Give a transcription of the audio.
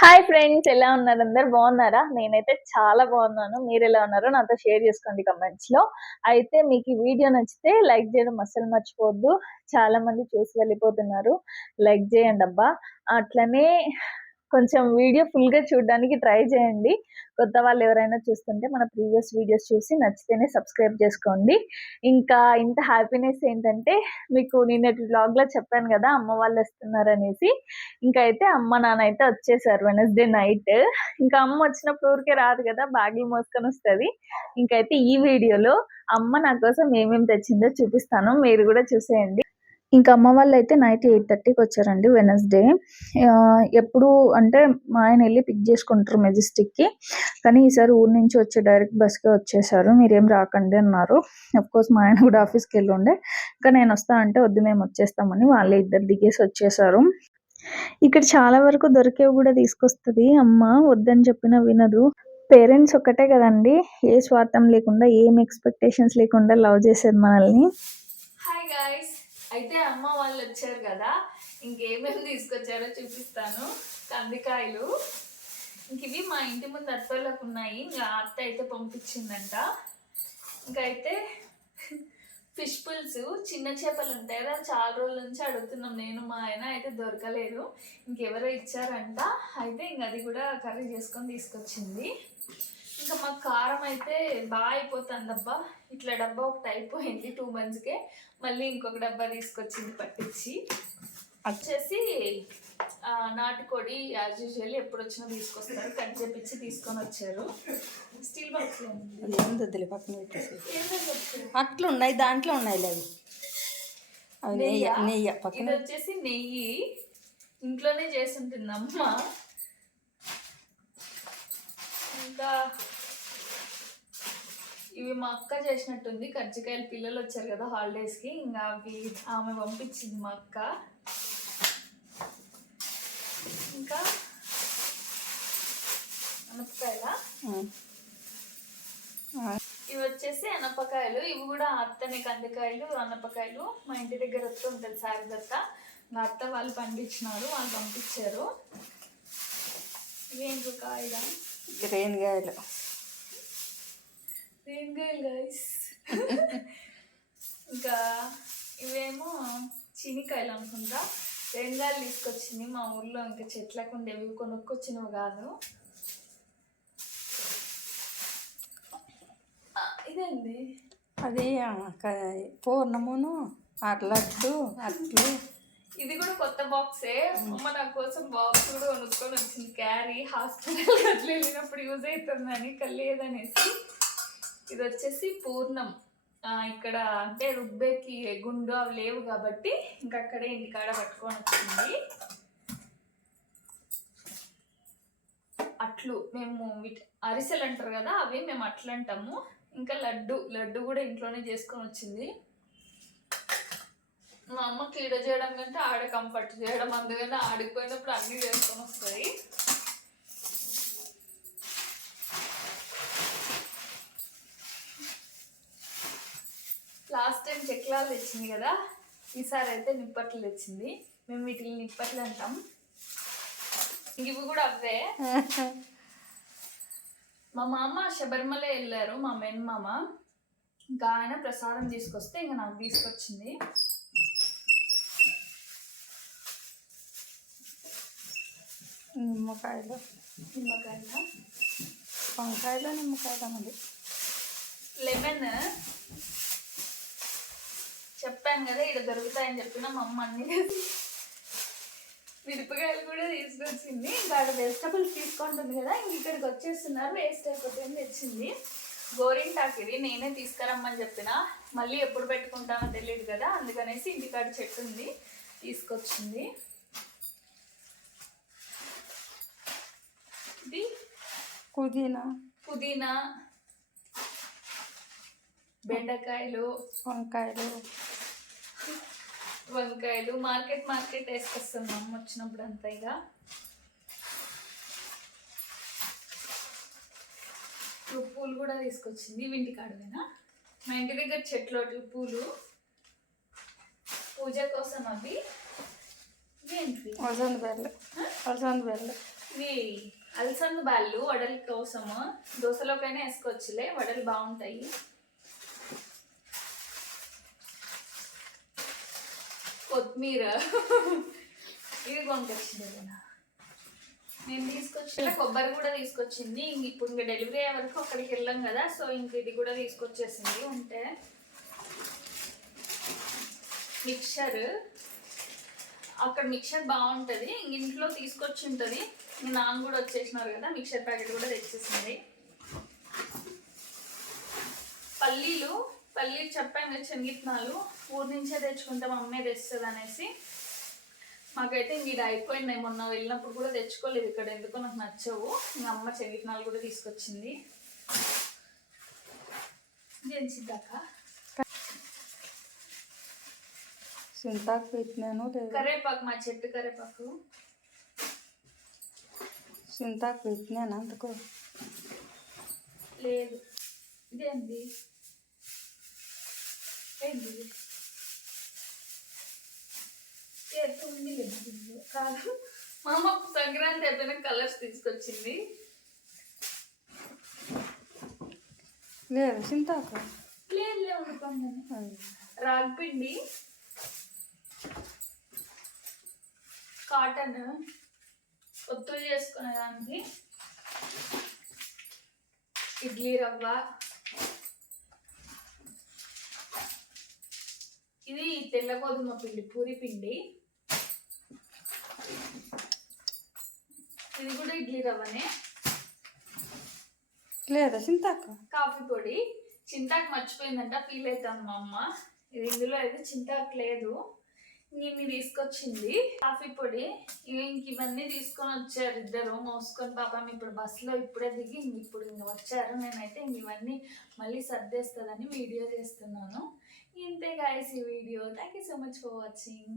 Hi friends, ఎలా ఉన్నారు? అందరు బాగున్నారా? నేనైతే చాలా బాగున్నాను. మీరు ఎలా ఉన్నారో నాతో షేర్ చేసుకోండి కమెంట్స్ లో. అయితే మీకు ఈ వీడియో నచ్చితే లైక్ చేయడం అస్సలు మర్చిపోవద్దు. చాలా మంది చూసి వెళ్ళిపోతున్నారు. లైక్ చేయండి అబ్బా. అట్లనే కొంచెం వీడియో ఫుల్ గా చూడడానికి ట్రై చేయండి. కొత్త వాళ్ళు ఎవరైనా చూస్తుంటే మన ప్రీవియస్ వీడియోస్ చూసి నచ్చితేనే సబ్స్క్రైబ్ చేసుకోండి. ఇంకా ఇంత హ్యాపీనెస్ ఏంటంటే, మీకు నిన్నటి వ్లాగ్ లో చెప్పాను కదా అమ్మ వాళ్ళు వస్తున్నారు అనేసి. ఇంకా అయితే అమ్మ నాన్న అయితే వచ్చేసారు వెనస్డే నైట్. ఇంకా అమ్మ వచ్చినప్పుడు ఊరికే రాదు కదా, బ్యాగులు మోసుకొని వస్తుంది. ఇంకైతే ఈ వీడియోలో అమ్మ నా కోసం ఏమేమి తెచ్చిందో చూపిస్తాను, మీరు కూడా చూసేయండి. ఇంకా అమ్మ వాళ్ళు అయితే నైట్ 8:30కి వచ్చారండి వెనస్డే. ఎప్పుడు అంటే మా ఆయన వెళ్ళి పిక్ చేసుకుంటారు మెజెస్టిక్కి, కానీ ఈసారి ఊరు నుంచి వచ్చే డైరెక్ట్ బస్కే వచ్చేసారు. మీరేం రాకండి అన్నారు. కోర్స్ మా ఆయన కూడా ఆఫీస్కి వెళ్ళి ఉండే, ఇంకా నేను వస్తా అంటే వద్దు మేము వచ్చేస్తామని వాళ్ళే ఇద్దరు దిగేసి వచ్చేసారు. ఇక్కడ చాలా వరకు దొరికేవి కూడా తీసుకొస్తుంది అమ్మ, వద్దని చెప్పినా వినదు. పేరెంట్స్ ఒక్కటే కదండి, ఏ స్వార్థం లేకుండా ఏం ఎక్స్పెక్టేషన్స్ లేకుండా లవ్ చేసేది మనల్ని. హాయ్ గైస్, అయితే అమ్మ వాళ్ళు వచ్చారు కదా, ఇంకేమేమి తీసుకొచ్చారో చూపిస్తాను. కందికాయలు, ఇంక ఇవి మా ఇంటి ముందు అత్తోళ్ళకు ఉన్నాయి, ఇంకా అత్త అయితే పంపించిందంట. ఇంకైతే ఫిష్ పుల్స్, చిన్న చేపలు ఉంటాయి కదా, చాలా రోజుల నుంచి అడుగుతున్నాం నేను మా ఆయన, అయితే దొరకలేదు. ఇంకెవరో ఇచ్చారంట, అయితే ఇంక అది కూడా కర్రీ చేసుకొని తీసుకొచ్చింది. ఇంకా మాకు కారం అయితే బాగా అయిపోతుంది అబ్బా. ఇట్లా డబ్బా ఒకటి అయిపోయింది 2 monthsకే, మళ్ళీ ఇంకొక డబ్బా తీసుకొచ్చింది పట్టించి. వచ్చేసి నాటుకోడి యాజ్ యూజువల్ ఎప్పుడు వచ్చినా తీసుకొస్తారు, కట్ చేపించి తీసుకొని వచ్చారు. స్టీల్ బాక్స్ ఏందొద్దులే పక్కన పెట్టేసి, అట్లా ఉన్నాయి దాంట్లో ఉన్నాయి అవి నెయ్యి నెయ్యి పక్కన. ఇది వచ్చేసి నెయ్యి, ఇంట్లోనే చేసి ఉంటుంది అమ్మ. ఇంకా ఇవి మా అక్క చేసినట్టుంది, కజ్జికాయలు. పిల్లలు వచ్చారు కదా హాలిడేస్కి, ఇంకా అవి ఆమె పంపించింది మా అక్క. ఇంకా అనపకాయల, ఇవి వచ్చేసి అనపకాయలు. ఇవి కూడా అత్తనే కందికాయలు అనపకాయలు. మా ఇంటి దగ్గర వస్తూ ఉంటుంది శారదత్త, మా అత్త వాళ్ళు పండించినారు, వాళ్ళు పంపించారు. ఇవేంటి కాయలు? రేణిగాయలు. రేణిగాయలు గైస్. ఇంకా ఇవేమో చీనికాయలు అనుకుంటా. రేణిగాయలు తీసుకొచ్చింది మా ఊర్లో, ఇంకా చెట్లకు ఉండేవి, కొనుక్కొచ్చినవి కాదు. ఇదేంది? అది పూర్ణమును అట్లట్టు అట్లు. ఇది కూడా కొత్త బాక్సే. అమ్మ నా కోసం బాక్స్ కూడా కొనుక్కొని వచ్చింది, క్యారీ హాస్పిటల్ అట్లా వెళ్ళినప్పుడు యూజ్ అవుతుందని, లేదనేసి. ఇది వచ్చేసి పూర్ణం. ఇక్కడ అంటే రుబ్బేకి గుండు అవి లేవు కాబట్టి ఇంకా అక్కడే ఇంటికాడ పట్టుకొని వచ్చింది. అట్లు మేము అరిసెలు అంటారు కదా, అవి మేము అట్లు అంటాము. ఇంకా లడ్డు కూడా ఇంట్లోనే చేసుకొని వచ్చింది. మా అమ్మ కీడ చేయడం కంటే ఆడ కంఫర్ట్ చేయడం, అందుకని ఆడిపోయినప్పుడు అన్నీ చేసుకొని వస్తాయి. లాస్ట్ టైం చెక్లాలు తెచ్చింది కదా, ఈసారి అయితే నిప్పట్లు తెచ్చింది. మేము వీటిని నిప్పట్లు అంటాం. ఇవి కూడా అవే. మా మామ శబరిమల వెళ్ళారు, మా మేనమామ. ఇంకా ఆయన ప్రసాదం తీసుకొస్తే ఇంకా నాకు తీసుకొచ్చింది. నిమ్మకాయలు వంకాయలు నిమ్మకాయలు అన్నది. లెమన్ చెప్పాను కదా ఇక్కడ దొరుకుతాయని చెప్పిన మా అమ్మ అన్ని. మిరపకాయలు కూడా తీసుకొచ్చింది. ఇంకా అక్కడ వెజిటబుల్స్ తీసుకుంటుంది కదా, ఇంక ఇక్కడికి వచ్చేస్తున్నారు, వేస్ట్ అయిపోతుంది తెచ్చింది. గోరింటాకు, ఇది నేనే తీసుకురమ్మని చెప్పిన, మళ్ళీ ఎప్పుడు పెట్టుకుంటానో తెలియదు కదా, అందుకనేసి ఇంటికాడ చెట్టు ఉంది తీసుకొచ్చింది. ఇది పుదీనా, బెండకాయలు, వంకాయలు మార్కెట్ వేసుకొస్తున్నాం వచ్చినప్పుడు అంతా. ఇక పూలు కూడా తీసుకొచ్చింది. ఇంటి కాడవేనా, మా ఇంటి దగ్గర చెట్లు పూలు పూజ కోసం. అవి ఏంటి? అలసంద బెల్ల ఇవి అలసంద బ్యాళ్ళు వడల కోసము, దోశలోకైనా వేసుకోవచ్చులే, వడలు బాగుంటాయి. కొత్తిమీర ఇవి కొనుకొచ్చింది నేను తీసుకొచ్చిన, కొబ్బరి కూడా తీసుకొచ్చింది. ఇప్పుడు ఇంకా డెలివరీ అయ్యే వరకు అక్కడికి వెళ్ళాం కదా, సో ఇంక ఇది కూడా తీసుకొచ్చేసింది. ఉంటే మిక్చర్, అక్కడ మిక్చర్ బాగుంటుంది, ఇంట్లో తీసుకొచ్చి ఉంటుంది. నాన్న కూడా వచ్చేసినారు కదా, మిక్చర్ ప్యాకెట్ కూడా తెచ్చేసింది. పల్లీలు చెప్పాను కదా, శనగిత్తనాలు ఊరి నుంచే తెచ్చుకుంటాం, అమ్మే తెస్తుంది అనేసి. మాకైతే ఇంక ఇది అయిపోయినాయి, మొన్న వెళ్ళినప్పుడు కూడా తెచ్చుకోలేదు ఇక్కడ, ఎందుకో నాకు నచ్చవు. ఇంకా అమ్మ శనగిత్తనాలు కూడా తీసుకొచ్చింది. జెన్సిద్దాక సింతాకు పెట్టినాను, కరేపాకు, మా చెట్టు కరేపాకు సింతాకు పెట్టినాను అందుకో. లేదు ఇదేంది, ఏంది ఉంది లేదు కాదు. మా అమ్మ సంక్రాంతి అయిపోయిన కలర్స్ తీసుకొచ్చింది. లేదు సింతాకు లేదు ఉండిపోయింది. రాగిపిండి, కాటన్ ఒత్తులు చేసుకునేదానికి, ఇడ్లీ రవ్వ, ఇది తెల్ల గోధుమ పిండి, పూరి పిండి, ఇది కూడా ఇడ్లీ రవ్వనే. లేదా సింతాకు, కాఫీ పొడి, చింతాకు మర్చిపోయిందంట, ఫీల్ అవుతాను మా అమ్మ. ఇది ఇందులో అయితే చింతాకు లేదు, ఇన్ని తీసుకొచ్చింది. కాఫీ పొడి, ఇంక ఇవన్నీ తీసుకొని వచ్చారు ఇద్దరు మోసుకొని. పాపం ఇప్పుడు బస్సులో ఇప్పుడే దిగి ఇప్పుడు ఇంక వచ్చారు. నేనైతే ఇంక ఇవన్నీ మళ్ళీ సర్దేస్తుందని వీడియో చేస్తున్నాను. ఇంతే గాయస్ ఈ video. Thank you so much for watching.